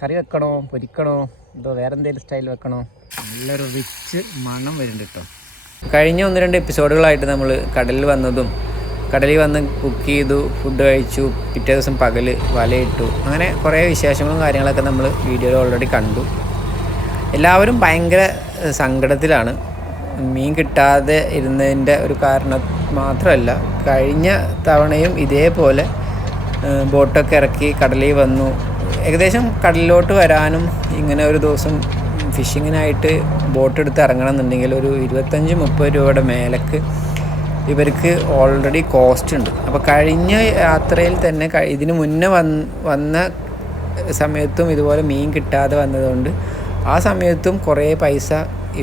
കറി വെക്കണോ, പൊരിക്കണോ, എന്തോ വേറെ എന്തെങ്കിലും സ്റ്റൈൽ വെക്കണോ? നല്ലൊരു റിച്ച് മണം വരുന്നുണ്ട് കേട്ടോ. കഴിഞ്ഞ 1-2 എപ്പിസോഡുകളായിട്ട് നമ്മൾ കടലിൽ വന്ന് കുക്ക് ചെയ്തു, ഫുഡ് കഴിച്ചു, പിറ്റേ ദിവസം പകൽ വലയിട്ടു, അങ്ങനെ കുറേ വിശേഷങ്ങളും കാര്യങ്ങളൊക്കെ നമ്മൾ വീഡിയോയിൽ ഓൾറെഡി കണ്ടു. എല്ലാവരും ഭയങ്കര സങ്കടത്തിലാണ്. മീൻ കിട്ടാതെ ഇരുന്നതിൻ്റെ ഒരു കാരണം മാത്രമല്ല, കഴിഞ്ഞ തവണയും ഇതേപോലെ ബോട്ടൊക്കെ ഇറക്കി കടലിൽ വന്നു. ഏകദേശം കടലിലോട്ട് വരാനും ഇങ്ങനെ ഒരു ദിവസം ഫിഷിങ്ങിനായിട്ട് ബോട്ടെടുത്ത് ഇറങ്ങണം എന്നുണ്ടെങ്കിൽ ഒരു 25-30 രൂപയുടെ മേലേക്ക് ഇവർക്ക് ഓൾറെഡി കോസ്റ്റ് ഉണ്ട്. അപ്പോൾ കഴിഞ്ഞ യാത്രയിൽ തന്നെ ഇതിന് മുന്നേ വന്ന സമയത്തും ഇതുപോലെ മീൻ കിട്ടാതെ വന്നതുകൊണ്ട് ആ സമയത്തും കുറേ പൈസ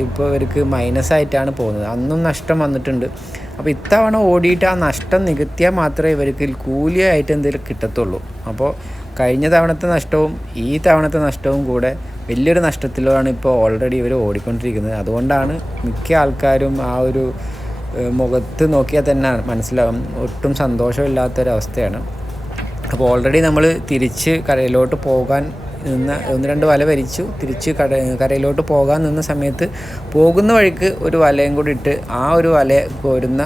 ഇപ്പോൾ ഇവർക്ക് മൈനസായിട്ടാണ് പോകുന്നത്. അന്നും നഷ്ടം വന്നിട്ടുണ്ട്. അപ്പോൾ ഇത്തവണ ഓടിയിട്ട് ആ നഷ്ടം നികത്തിയാൽ മാത്രമേ ഇവർക്ക് കൂലിയായിട്ട് എന്തെങ്കിലും കിട്ടത്തുള്ളൂ. അപ്പോൾ കഴിഞ്ഞ തവണത്തെ നഷ്ടവും ഈ തവണത്തെ നഷ്ടവും കൂടെ വലിയൊരു നഷ്ടത്തിലാണ് ഇപ്പോൾ ഓൾറെഡി ഇവർ ഓടിക്കൊണ്ടിരിക്കുന്നത്. അതുകൊണ്ടാണ് മിക്ക ആൾക്കാരും ആ ഒരു മുഖത്ത് നോക്കിയാൽ തന്നെ മനസ്സിലാവും ഒട്ടും സന്തോഷമില്ലാത്തൊരവസ്ഥയാണ്. അപ്പോൾ ഓൾറെഡി നമ്മൾ തിരിച്ച് കരയിലോട്ട് പോകാൻ നിന്ന് 1-2 വല വലിച്ചു തിരിച്ച് കരയിലോട്ട് പോകാൻ നിന്ന സമയത്ത് പോകുന്ന വഴിക്ക് ഒരു വലയും കൂടി ഇട്ട് ആ ഒരു വല കോരുന്ന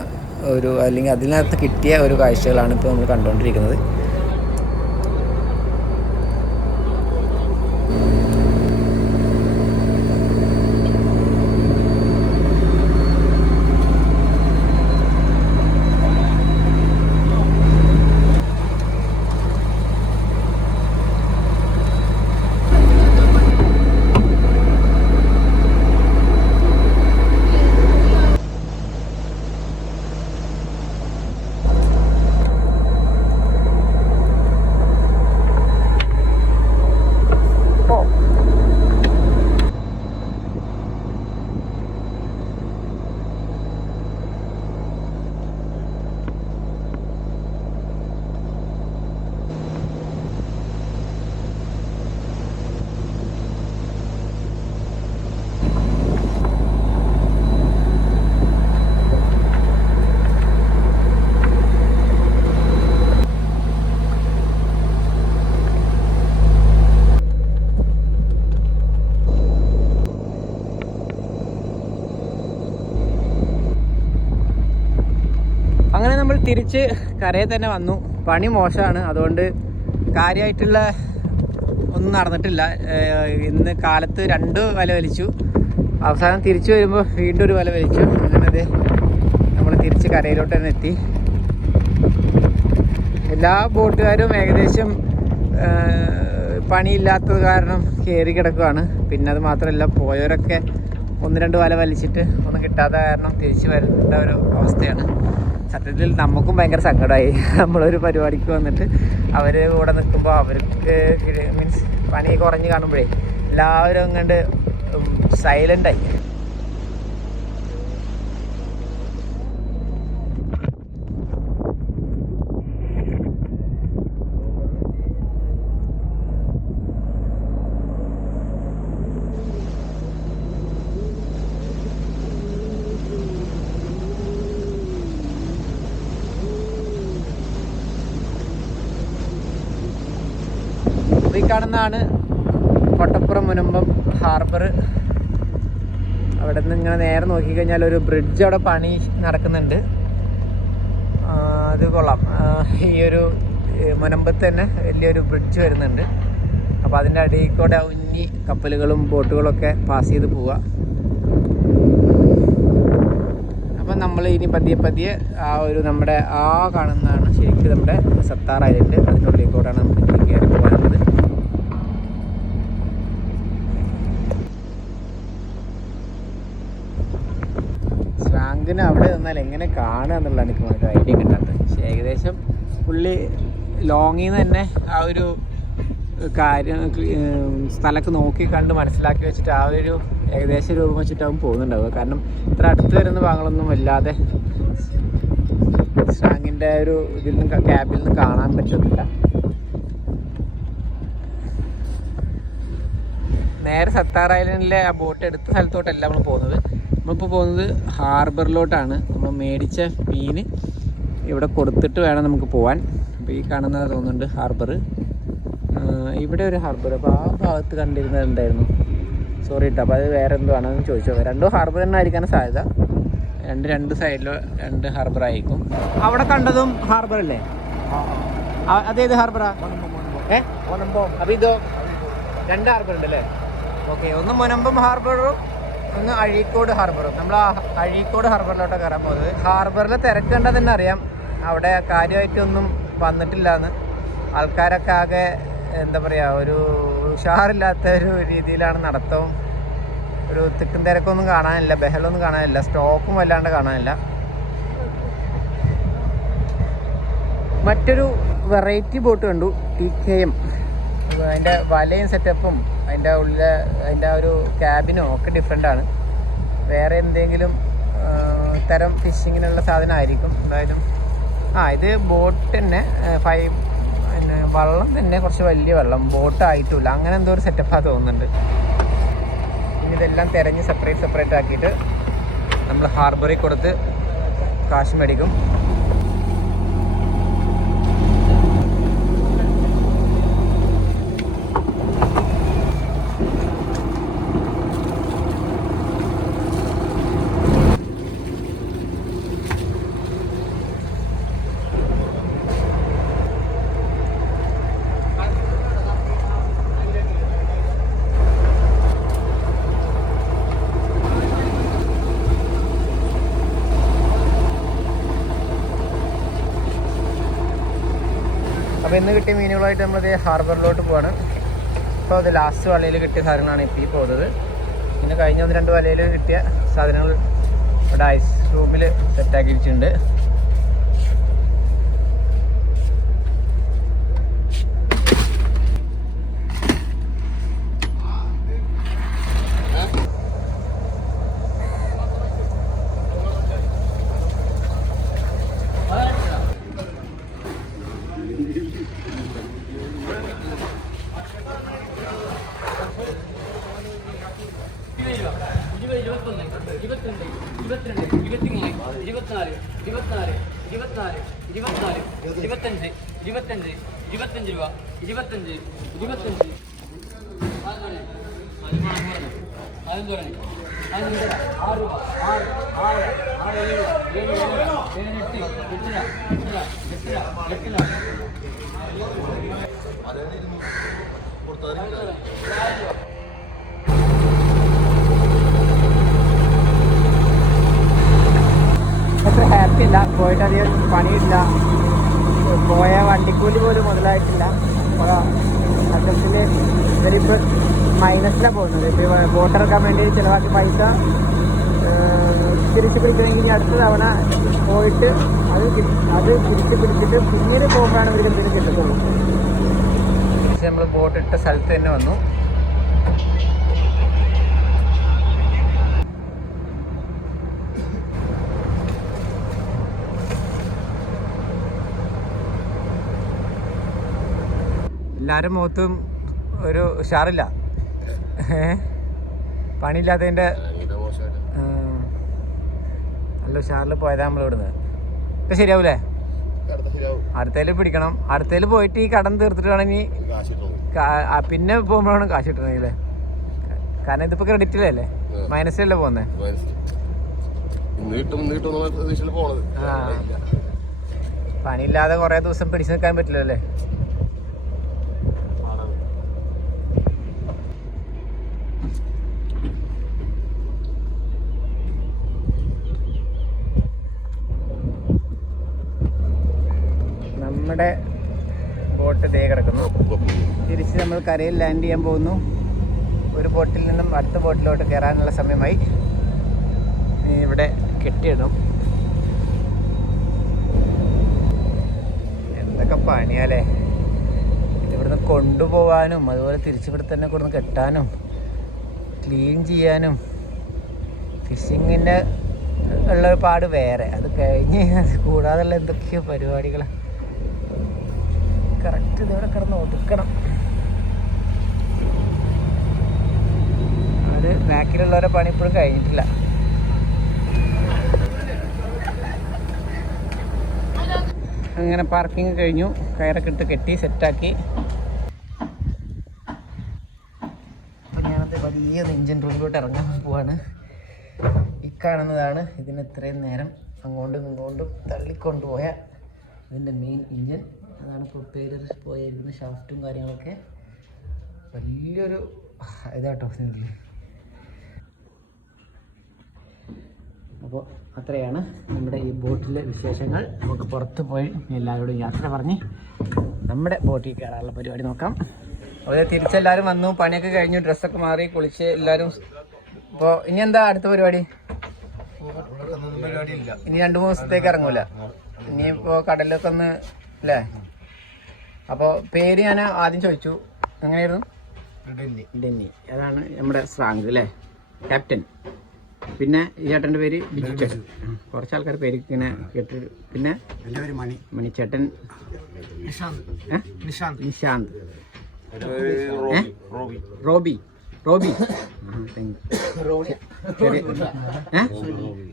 അല്ലെങ്കിൽ അതിനകത്ത് കിട്ടിയ ഒരു കാഴ്ചകളാണ് ഇപ്പോൾ നമ്മൾ കണ്ടുകൊണ്ടിരിക്കുന്നത്. അങ്ങനെ നമ്മൾ തിരിച്ച് കരയിൽ തന്നെ വന്നു. പണി മോശമാണ്, അതുകൊണ്ട് കാര്യമായിട്ടുള്ള ഒന്നും നടന്നിട്ടില്ല. ഇന്ന് കാലത്ത് 2 വല വലിച്ചു, അവസാനം തിരിച്ചു വരുമ്പോൾ വീണ്ടും ഒരു വല വലിച്ചു. അങ്ങനെ നമ്മൾ തിരിച്ച് കരയിലോട്ട് തന്നെ എത്തി. എല്ലാ ബോട്ടുകാരും ഏകദേശം പണിയില്ലാത്തത് കാരണം കയറി കിടക്കുകയാണ്. പിന്നെ അത് മാത്രമല്ല, പോയവരൊക്കെ 1-2 വല വലിച്ചിട്ട് ഒന്നും കിട്ടാത്ത കാരണം തിരിച്ച് വരേണ്ട ഒരു അവസ്ഥയാണ്. സത്യത്തിൽ നമുക്കും ഭയങ്കര സങ്കടമായി. നമ്മളൊരു പരിപാടിക്ക് വന്നിട്ട് അവർ കൂടെ നിൽക്കുമ്പോൾ അവർക്ക് മീൻസ് പണി കുറഞ്ഞ് കാണുമ്പോഴേ എല്ലാവരും അങ്ങോട്ട് സൈലൻ്റായി. ഈ കാണുന്നതാണ് കൊട്ടപ്പുറം മുനമ്പം ഹാർബർ. അവിടെ നിന്ന് ഇങ്ങനെ നേരെ നോക്കിക്കഴിഞ്ഞാൽ ഒരു ബ്രിഡ്ജ് അവിടെ പണി നടക്കുന്നുണ്ട്. അത് കൊള്ളാം. ഈ ഒരു മുനമ്പത്ത് തന്നെ വലിയൊരു ബ്രിഡ്ജ് വരുന്നുണ്ട്. അപ്പോൾ അതിൻ്റെ അടിയിൽ കൂടെ ഉന്നി കപ്പലുകളും ബോട്ടുകളൊക്കെ പാസ് ചെയ്ത് പോവുക. അപ്പം നമ്മൾ ഇനി പതിയെ ആ ഒരു നമ്മുടെ ആ കാണുന്നതാണ് ശരിക്കും നമ്മുടെ സത്താർ ഐലൻഡ്. അതിൻ്റെ ഉള്ളിൽ കൂടെയാണ് നമുക്ക് കയറി പോകാനുള്ളത്. സ്വാങ്കിന് അവിടെ നിന്നാൽ എങ്ങനെ കാണുക എന്നുള്ളതാണ് എനിക്ക് നമുക്ക് ഐഡിയ കിട്ടാത്തത്. പക്ഷേ ഏകദേശം പുള്ളി ലോങ്ങിൽ നിന്ന് തന്നെ ആ ഒരു കാര്യം സ്ഥലമൊക്കെ നോക്കി കണ്ട് മനസ്സിലാക്കി വെച്ചിട്ട് ആ ഒരു ഏകദേശം രൂപം വെച്ചിട്ടാവും പോകുന്നുണ്ടാവുക. കാരണം ഇത്ര അടുത്ത് വരുന്ന ഭാഗങ്ങളൊന്നും വല്ലാതെ സ്വാങ്ങിൻ്റെ ഒരു ഇതിൽ നിന്ന് ക്യാബിൽ നിന്ന് കാണാൻ പറ്റുന്നില്ല. നേരെ സത്താർ ഐലൻഡിലെ ആ ബോട്ട് എടുത്ത സ്ഥലത്തോട്ടല്ല നമ്മൾ പോകുന്നത്. നമ്മളിപ്പോൾ പോകുന്നത് ഹാർബറിലോട്ടാണ്. നമ്മൾ മേടിച്ച മീൻ ഇവിടെ കൊടുത്തിട്ട് വേണം നമുക്ക് പോകാൻ. അപ്പോൾ ഈ കാണുന്നത് തോന്നുന്നുണ്ട് ഹാർബർ. ഇവിടെ ഒരു ഹാർബർ. അപ്പോൾ ആ ഭാഗത്ത് കണ്ടിരുന്നത് എന്തായിരുന്നു? സോറി കേട്ടോ, അപ്പോൾ അത് വേറെ എന്തോ ആണെന്ന് ചോദിച്ചോ. രണ്ടും ഹാർബർ തന്നെ ആയിരിക്കാൻ സാധ്യത. രണ്ട് സൈഡിലും 2 ഹാർബർ ആയിരിക്കും. അവിടെ കണ്ടതും ഹാർബർ അല്ലേ? അതേത് ഹാർബറാ? അപ്പോൾ ഇതോ 2 ഹാർബർ ഉണ്ടല്ലേ? ഓക്കെ, ഒന്ന് മുനമ്പം ഹാർബറും ഒന്ന് അഴീക്കോട് ഹാർബറും. നമ്മൾ അഴീക്കോട് ഹാർബറിലോട്ട് കയറാൻ പോകുന്നത്. ഹാർബറിൽ തിരക്ക് കണ്ടാൽ തന്നെ അറിയാം അവിടെ കാര്യമായിട്ടൊന്നും വന്നിട്ടില്ല എന്ന്. ആൾക്കാരൊക്കെ ആകെ എന്താ പറയുക, ഒരു ഉഷാറില്ലാത്ത ഒരു രീതിയിലാണ് നടത്തവും. ഒരു തിക്കും തിരക്കൊന്നും കാണാനില്ല, ബഹളമൊന്നും കാണാനില്ല, സ്റ്റോക്കും വല്ലാണ്ട് കാണാനില്ല. മറ്റൊരു വെറൈറ്റി ബോട്ട് കണ്ടു, TKM. അതിൻ്റെ വലയും സെറ്റപ്പും അതിൻ്റെ ഉള്ളിലെ അതിൻ്റെ ഒരു ക്യാബിനും ഒക്കെ ഡിഫറെൻ്റാണ്. വേറെ എന്തെങ്കിലും തരം ഫിഷിങ്ങിനുള്ള സാധനമായിരിക്കും എന്തായാലും. ഇത് ബോട്ട് തന്നെ പിന്നെ വെള്ളം തന്നെ കുറച്ച് വലിയ വെള്ളം, ബോട്ടായിട്ടില്ല, അങ്ങനെ എന്തോ ഒരു സെറ്റപ്പാണ് തോന്നുന്നുണ്ട്. ഇനി ഇതെല്ലാം തിരഞ്ഞ് സെപ്പറേറ്റ് ആക്കിയിട്ട് നമ്മൾ ഹാർബറിൽ കൊടുത്ത് കാശ് മേടിക്കും. അപ്പോൾ ഇന്ന് കിട്ടിയ മീനുകളായിട്ട് നമ്മളിത് ഹാർബറിലോട്ട് പോവാണ്. അപ്പോൾ അത് ലാസ്റ്റ് വലയിൽ കിട്ടിയ സാധനങ്ങളാണ് ഇപ്പോൾ ഈ പോകുന്നത്. പിന്നെ കഴിഞ്ഞ 1-2 വലയിൽ കിട്ടിയ സാധനങ്ങൾ ഇവിടെ ഐസ് റൂമിൽ സെറ്റാക്കി വെച്ചിട്ടുണ്ട്. അത്ര ഹാപ്പി ഇല്ല, പോയിട്ട് അധികം പണിയില്ല, പോയ വണ്ടിക്കൂലി പോലും മുതലായിട്ടില്ല. അത്തരത്തിൽ ഇവരിപ്പോൾ മൈനസിലാണ് പോകുന്നത്. ഇപ്പോൾ ബോട്ടിറക്കാൻ വേണ്ടി ചിലവാക്കി പൈസ തിരിച്ച് പിടിക്കണമെങ്കിൽ അടുത്ത തവണ പോയിട്ട് അത് തിരിച്ച് പിടിച്ചിട്ട് പിന്നീട് പോകുമ്പോഴാണ് ഇവർക്ക് എന്തെങ്കിലും കിട്ടത്തുള്ളൂ. നമ്മൾ ബോട്ട് ഇട്ട സ്ഥലത്ത് തന്നെ വന്നു. എല്ലാവരും മുഖത്തും ഒരു ഉഷാറില്ല, പണിയില്ലാത്തതിൻ്റെ നല്ല ഉഷാറിൽ പോയതാണ് നമ്മൾ ഇവിടുന്ന്. ഇപ്പം ശരിയാവൂലേ? അടുത്തേൽ പിടിക്കണം. അടുത്തേൽ പോയിട്ട് ഈ കടം തീർത്തിട്ട് വേണമെങ്കിൽ പിന്നെ പോകുമ്പോഴാണ് കാശ് കിട്ടണമെങ്കിലേ. കാരണം ഇതിപ്പോൾ ക്രെഡിറ്റിലല്ലേ, മൈനസിലല്ലേ പോകുന്നത്. പണിയില്ലാതെ കുറേ ദിവസം പിടിച്ചു നിൽക്കാൻ പറ്റില്ലല്ലേ. നമ്മുടെ ബോട്ട് ദേ കിടക്കുന്നു. തിരിച്ച് നമ്മൾ കരയിൽ ലാൻഡ് ചെയ്യാൻ പോകുന്നു. ഒരു ബോട്ടിൽ നിന്നും അടുത്ത ബോട്ടിലോട്ട് കയറാനുള്ള സമയമായി. ഇവിടെ കെട്ടിയിടും. എന്തൊക്കെ പണിയാലേ. ഇവിടുന്ന് കൊണ്ടുപോകാനും അതുപോലെ തിരിച്ചിവിടെ തന്നെ കൊടുന്ന് കെട്ടാനും ക്ലീൻ ചെയ്യാനും ഫിഷിങ്ങിൻ്റെ ഉള്ളൊരു പാട് വേറെ. അത് കഴിഞ്ഞ് അത് കൂടാതെയുള്ള എന്തൊക്കെയോ പരിപാടികളാണ്. കറക്റ്റ് ഇതോടെ കിടന്ന് ഒതുക്കണം. അത് ബാക്കിലുള്ളവരെ പണി ഇപ്പോഴും കഴിഞ്ഞിട്ടില്ല. അങ്ങനെ പാർക്കിങ് കഴിഞ്ഞു. കയറൊക്കെ ഇട്ട് കെട്ടി സെറ്റാക്കി കടലിലോട്ട് ഇറങ്ങാൻ പോവാണ്. ഈ കാണുന്നതാണ് ഇതിന് ഇത്രയും നേരം അങ്ങോട്ടും ഇങ്ങോട്ടും തള്ളിക്കൊണ്ടുപോയ ഇതിൻ്റെ മെയിൻ എൻജിൻ. അതാണ് പ്രൊപ്പൈലർ പോയിരിക്കുന്ന ഷാഫ്റ്റും കാര്യങ്ങളൊക്കെ. വലിയൊരു ഇതാട്ടോ ഇതിനുള്ളിൽ. അപ്പോൾ അത്രയാണ് നമ്മുടെ ഈ ബോട്ടിലെ വിശേഷങ്ങൾ. നമുക്ക് പുറത്ത് പോയി എല്ലാവരോടും യാത്ര പറഞ്ഞ് നമ്മുടെ ബോട്ടിൽ കയറാനുള്ള പരിപാടി നോക്കാം. അതുപോലെ തിരിച്ചെല്ലാവരും വന്നു, പണിയൊക്കെ കഴിഞ്ഞു, ഡ്രസ്സൊക്കെ മാറി കുളിച്ച് എല്ലാവരും. ഇപ്പോൾ ഇനി എന്താ അടുത്ത പരിപാടി? ഇനി 2-3 ദിവസത്തേക്ക് ഇറങ്ങൂല. ഇനിയിപ്പോൾ കടലിലൊക്കെ ഒന്ന് അല്ലേ? അപ്പോൾ പേര് ഞാൻ ആദ്യം ചോദിച്ചു, എങ്ങനെയായിരുന്നു? ഡെന്നി. അതാണ് നമ്മുടെ സ്രാങ്ക് അല്ലേ, ക്യാപ്റ്റൻ. പിന്നെ ഈ ചേട്ടൻ്റെ പേര് ബിജുചേട്ടൻ. കുറച്ച് ആൾക്കാർ പേര് ഇങ്ങനെ കേട്ട്. പിന്നെ മണിച്ചേട്ടൻ, നിശാന്ത്, റോബി,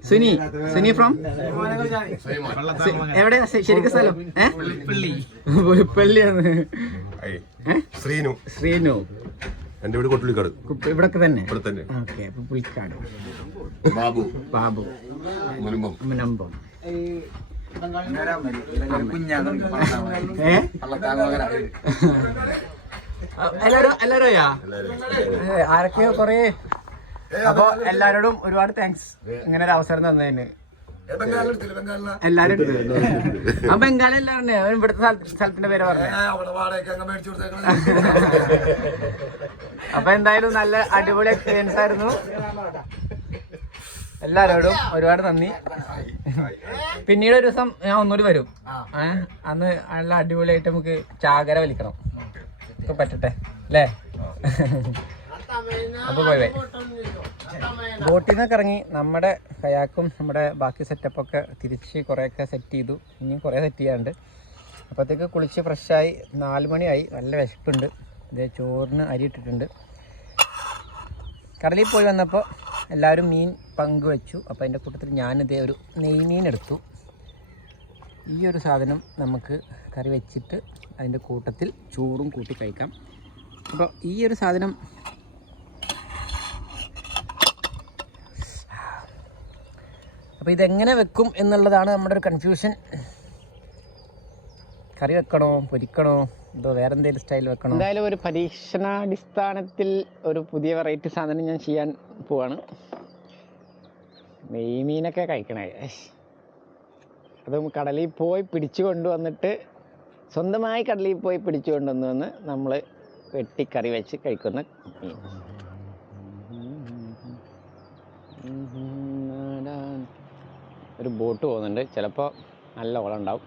സുനി ഫ്രോം എവിടെയാ ശരിക്കും സ്ഥലം? പുൽപ്പള്ളിയാണ്. ശ്രീനു. എന്റെ വീട് കൊട്ടുള്ളിക്കാട്. ഇവിടൊക്കെ തന്നെ. ഓക്കെ. അപ്പൊ പുൽക്കാട്. ബാബു മുനമ്പം. ആരൊക്കെയോ കൊറേ. അപ്പൊ എല്ലാരോടും ഒരുപാട് താങ്ക്സ് ഇങ്ങനെ ഒരു അവസരം തന്നതിന്. എല്ലാരും ആ ബംഗാളി എല്ലാവരും ഇവിടുത്തെ സ്ഥലത്തിന്റെ പേര് പറഞ്ഞു. അപ്പൊ എന്തായാലും നല്ല അടിപൊളി എക്സ്പീരിയൻസ് ആയിരുന്നു. എല്ലാരോടും ഒരുപാട് നന്ദി. പിന്നീട് ഒരു ദിവസം ഞാൻ ഒന്നുകൂടി വരും. അന്ന് നല്ല അടിപൊളിയായിട്ട് നമുക്ക് ചാകര വലിക്കണം. ഒക്കെ പറ്റട്ടെ അല്ലേ? അപ്പൊ പോയി ബോട്ടിൽ നിന്നൊക്കെ ഇറങ്ങി നമ്മുടെ കയാക്കും നമ്മുടെ ബാക്കി സെറ്റപ്പൊക്കെ തിരിച്ച് കുറേയൊക്കെ സെറ്റ് ചെയ്തു. ഇനിയും കുറേ സെറ്റ് ചെയ്യാറുണ്ട്. അപ്പോഴത്തേക്ക് കുളിച്ച് ഫ്രഷായി 4 മണിയായി. നല്ല വിശപ്പുണ്ട്. ഇതേ ചോറിന് അരി ഇട്ടിട്ടുണ്ട്. കടലിൽ പോയി വന്നപ്പോൾ എല്ലാവരും മീൻ പങ്കുവച്ചു. അപ്പോൾ അതിൻ്റെ കൂട്ടത്തിൽ ഞാനിതേ ഒരു നെയ്മീൻ എടുത്തു. ഈ ഒരു സാധനം നമുക്ക് കറി വെച്ചിട്ട് അതിൻ്റെ കൂട്ടത്തിൽ ചോറും കൂട്ടി കഴിക്കാം. അപ്പോൾ ഈ ഒരു സാധനം അപ്പോൾ ഇതെങ്ങനെ വെക്കും എന്നുള്ളതാണ് നമ്മുടെ ഒരു കൺഫ്യൂഷൻ. കറി വെക്കണോ, പൊരിക്കണോ, ഇതോ വേറെ എന്തെങ്കിലും സ്റ്റൈൽ വെക്കണോ? എന്തായാലും ഒരു പരീക്ഷണാടിസ്ഥാനത്തിൽ ഒരു പുതിയ വെറൈറ്റി സാധനം ഞാൻ ചെയ്യാൻ പോവാണ്. നെയ്മീനൊക്കെ കഴിക്കണേ. അതും കടലിൽ പോയി പിടിച്ചു കൊണ്ടുവന്നിട്ട്, സ്വന്തമായി കടലിൽ പോയി പിടിച്ചു കൊണ്ടുവന്ന് നമ്മൾ വെട്ടിക്കറി വെച്ച് കഴിക്കുന്ന മീൻ. ഒരു ബോട്ട് പോകുന്നുണ്ട്. ചിലപ്പോൾ നല്ല ഓളം ഉണ്ടാവും.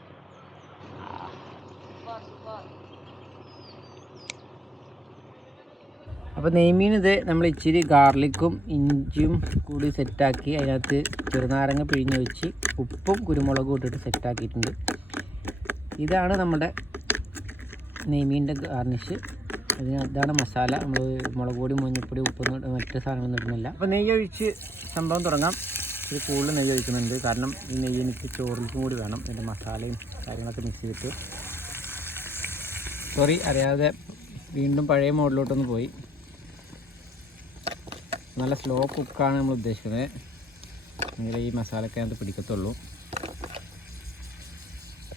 അപ്പോൾ നെയ്മീൻ ഇത് നമ്മൾ ഇച്ചിരി ഗാർലിക്കും ഇഞ്ചിയും കൂടി സെറ്റാക്കി അതിനകത്ത് ചെറുനാരങ്ങ പിഴിഞ്ഞ് വെച്ച് ഉപ്പും കുരുമുളകും ഇട്ടിട്ട് സെറ്റാക്കിയിട്ടുണ്ട്. ഇതാണ് നമ്മുടെ നെയ്മീൻ്റെ ഗാർണിഷ്. ഇതാണ് മസാല. നമ്മൾ മുളക് പൊടി, മഞ്ഞൾപ്പൊടി, ഉപ്പൊന്നും മറ്റ് സാധനങ്ങളൊന്നും ഇടുന്നില്ല. അപ്പോൾ നെയ്യ് ഒഴിച്ച് സംഭവം തുടങ്ങാം. ഇത് കൂടുതൽ നെയ്യ് ഒഴിക്കുന്നുണ്ട്. കാരണം ഈ നെയ്യ് എനിക്ക് ചോറിലേക്കും കൂടി വേണം. ഇതിൻ്റെ മസാലയും കാര്യങ്ങളൊക്കെ മിക്സ് ചെയ്തിട്ട്. സോറി, അറിയാതെ വീണ്ടും പഴയ മോഡിലോട്ടൊന്ന് പോയി. നല്ല സ്ലോ കുക്കാണ് നമ്മൾ ഉദ്ദേശിക്കുന്നത്. എങ്കിലേ ഈ മസാലയൊക്കെ അതിനകത്ത് പിടിക്കത്തുള്ളൂ.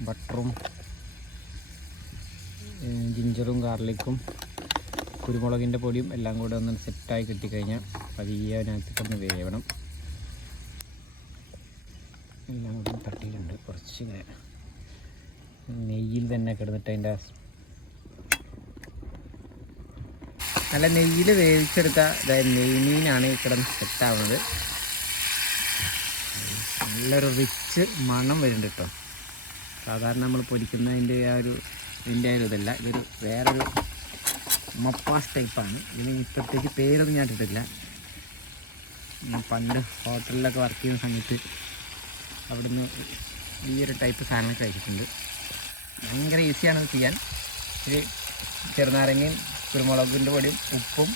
ബട്ടറും ജിഞ്ചറും ഗാർലിക്കും കുരുമുളകിൻ്റെ പൊടിയും എല്ലാം കൂടെ ഒന്ന് സെറ്റായി കിട്ടിക്കഴിഞ്ഞാൽ പതിയെ അതിനകത്തൊന്ന് വേവണം. എല്ലാം കൂടെ തട്ടിയിട്ടുണ്ട്. കുറച്ച് നെയ്യിൽ തന്നെ കിടന്നിട്ട് അതിൻ്റെ നല്ല നെയ്യിൽ വേവിച്ചെടുത്ത നെയ്മീനാണ് ഈ കിടന്ന് സെറ്റാവുന്നത്. നല്ലൊരു റിച്ച് മണം വരുന്നുണ്ട് കേട്ടോ. സാധാരണ നമ്മൾ പൊരിക്കുന്നതിൻ്റെ ആ ഒരു ഇതല്ല, ഇതൊരു വേറൊരു മപ്പാസ് ടൈപ്പാണ്. ഇതിന് പ്രത്യേകിച്ച് പേരൊന്നും ഞാൻ ഇട്ടിട്ടില്ല. പണ്ട് ഹോട്ടലിലൊക്കെ വർക്ക് ചെയ്യുന്ന സമയത്ത് അവിടുന്ന് ഈ ഒരു ടൈപ്പ് സാധനങ്ങൾ കഴിച്ചിട്ടുണ്ട്. ഭയങ്കര ഈസിയാണ് ഇത് ചെയ്യാൻ. ഇത് ചെറുനാരങ്ങയും കുരുമുളകിൻ്റെ പൊടിയും ഉപ്പും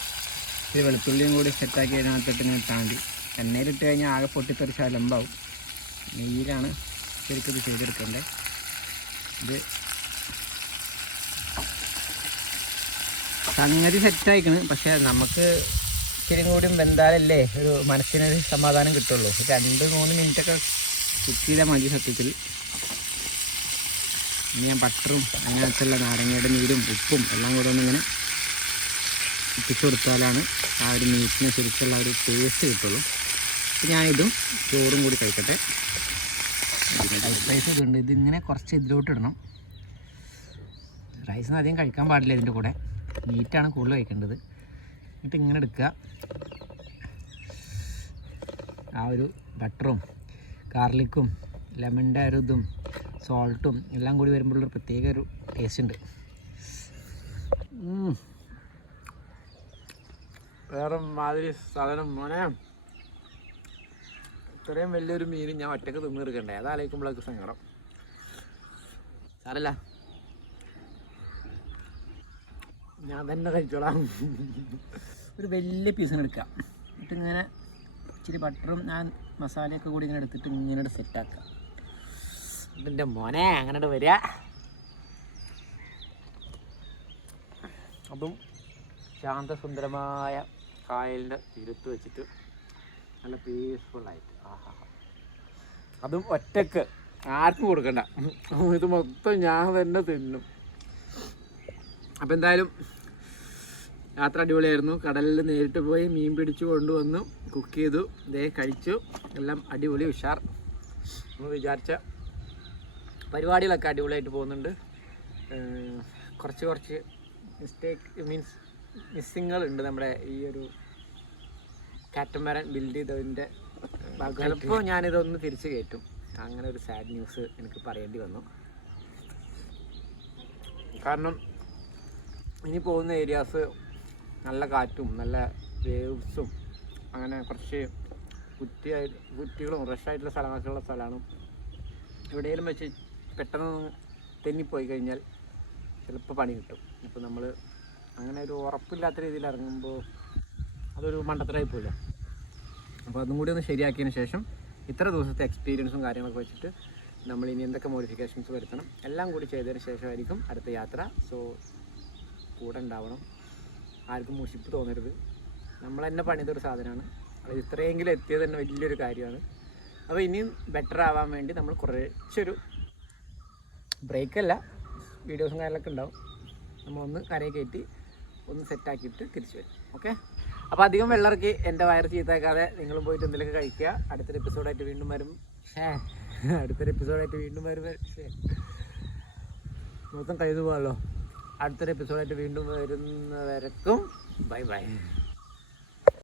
ഇത് വെളുത്തുള്ളിയും കൂടി സെറ്റാക്കി അതിനകത്തിട്ട് ഇങ്ങനെ ഇട്ടാൽ മതി. എണ്ണയിലിട്ട് കഴിഞ്ഞാൽ ആകെ പൊട്ടിത്തെറിച്ച് അലമ്പാവും. നെയ്യിലാണ് ശരിക്കും ഇത് ചെയ്തെടുക്കേണ്ടത്. ഇത് സംഗതി സെറ്റായിക്കണ്. പക്ഷേ നമുക്ക് ഇച്ചിരി കൂടി വെന്താലല്ലേ ഒരു മനസ്സിനൊരു സമാധാനം കിട്ടുള്ളൂ. 2-3 മിനിറ്റൊക്കെ കുക്ക് ചെയ്താൽ മതി സത്യത്തിൽ. ഇനി ഞാൻ ബട്ടറും അതിനകത്തുള്ള നാരങ്ങയുടെ നീരും ഉപ്പും എല്ലാം കൂടെ ഒന്നിങ്ങനെ ഇട്ടിച്ച് കൊടുത്താലാണ് ആ ഒരു മീറ്റിന് ശരിക്കുള്ള ഒരു ടേസ്റ്റ് കിട്ടുള്ളൂ. അപ്പോൾ ഞാനിതും ചോറും കൂടി കഴിക്കട്ടെ. റൈസ് ഇതുണ്ട്, ഇതിങ്ങനെ കുറച്ച് ഇതിലോട്ട് ഇടണം. റൈസിന് അധികം കഴിക്കാൻ പാടില്ല, ഇതിൻ്റെ കൂടെ മീറ്റാണ് കൂടുതൽ കഴിക്കേണ്ടത്. എന്നിട്ട് ഇങ്ങനെ എടുക്കുക. ആ ഒരു ബട്ടറും ഗാർലിക്കും ലെമണിൻ്റെ ഒരു ഇതും സോൾട്ടും എല്ലാം കൂടി വരുമ്പോഴൊരു പ്രത്യേക ഒരു ടേസ്റ്റ് ഉണ്ട്. വേറെ മാതിരി സാധനം മോനെ. ഇത്രയും വലിയൊരു മീൻ ഞാൻ ഒറ്റക്ക് തിന്നു തീർക്കണ്ടേ, അതാലോചിക്കുമ്പോഴേക്ക് സങ്കടം. സാരല്ല, ഞാൻ തന്നെ കഴിച്ചോളാം. ഒരു വലിയ പീസിന് എടുക്കാം. എന്നിട്ട് ഇങ്ങനെ ഇച്ചിരി ബട്ടറും ഞാൻ മസാലയൊക്കെ കൂടി ഇങ്ങനെ എടുത്തിട്ട് ഇങ്ങനെ സെറ്റാക്കാം. ഇതിൻ്റെ മോനെ അങ്ങനെ വരിക. അതും ശാന്തസുന്ദരമായ കായലിൻ്റെ തീരത്ത് വെച്ചിട്ട് നല്ല പീസ്ഫുള്ളായിട്ട്. അതും ഒറ്റക്ക്, ആർക്കും കൊടുക്കണ്ട. ഇത് മൊത്തം ഞാൻ തന്നെ തിന്നും. അപ്പം എന്തായാലും യാത്ര അടിപൊളിയായിരുന്നു. കടലിൽ നേരിട്ട് പോയി മീൻ പിടിച്ചു കൊണ്ടുവന്നു, കുക്ക് ചെയ്തു, ഇതേ കഴിച്ചു. എല്ലാം അടിപൊളി ഉഷാർ. നമ്മൾ വിചാരിച്ച പരിപാടികളൊക്കെ അടിപൊളിയായിട്ട് പോകുന്നുണ്ട്. കുറച്ച് മീൻസ് മിസ്സിങ്ങുകളുണ്ട് നമ്മുടെ ഈ ഒരു കാറ്റമറൻ ബിൽഡ് ചെയ്തതിൻ്റെ. ചിലപ്പോൾ ഞാനിതൊന്ന് തിരിച്ച് കയറ്റും. അങ്ങനെ ഒരു സാഡ് ന്യൂസ് എനിക്ക് പറയേണ്ടി വന്നു. കാരണം ഇനി പോകുന്ന ഏരിയാസ് നല്ല കാറ്റും നല്ല വേവ്സും അങ്ങനെ കുറച്ച് കുറ്റികളും റഷായിട്ടുള്ള സ്ഥലങ്ങളൊക്കെയുള്ള സ്ഥലമാണ്. എവിടെയെങ്കിലും വെച്ച് പെട്ടെന്ന് തെന്നിപ്പോയി കഴിഞ്ഞാൽ ചിലപ്പോൾ പണി കിട്ടും. അപ്പോൾ നമ്മൾ അങ്ങനെ ഒരു ഉറപ്പില്ലാത്ത രീതിയിൽ ഇറങ്ങുമ്പോൾ അതൊരു മണ്ടത്തരായി പോയില്ല. അപ്പോൾ അതും കൂടി ഒന്ന് ശരിയാക്കിയതിന് ശേഷം ഇത്ര ദിവസത്തെ എക്സ്പീരിയൻസും കാര്യങ്ങളൊക്കെ വെച്ചിട്ട് നമ്മൾ ഇനി എന്തൊക്കെ മോഡിഫിക്കേഷൻസ് വരുത്തണം എല്ലാം കൂടി ചെയ്തതിന് ശേഷമായിരിക്കും അടുത്ത യാത്ര. സോ കൂടെ ഉണ്ടാവണം, ആർക്കും മുഷിപ്പ് തോന്നരുത്. നമ്മൾ തന്നെ പണിതൊരു സാധനമാണ്. അത് ഇത്രയെങ്കിലും എത്തിയത് തന്നെ വലിയൊരു കാര്യമാണ്. അപ്പോൾ ഇനിയും ബെറ്റർ ആവാൻ വേണ്ടി നമ്മൾ കുറച്ചൊരു ബ്രേക്കല്ല, വീഡിയോസും കാര്യങ്ങളൊക്കെ ഉണ്ടാവും. നമ്മളൊന്ന് കരയെ കയറ്റി ഒന്ന് സെറ്റാക്കിയിട്ട് തിരിച്ചു വരും. ഓക്കെ, അപ്പോൾ അധികം വെള്ളമിറക്കി എൻ്റെ വയറ് ചീത്തയാക്കാതെ നിങ്ങളും പോയിട്ട് എന്തെങ്കിലുമൊക്കെ കഴിക്കുക. അടുത്തൊരു എപ്പിസോഡായിട്ട് വീണ്ടും വരും. മൊത്തം കഴിതു പോകാമല്ലോ. അടുത്തൊരു എപ്പിസോഡായിട്ട് വീണ്ടും വരുന്നവരക്കും ബൈ ബൈ.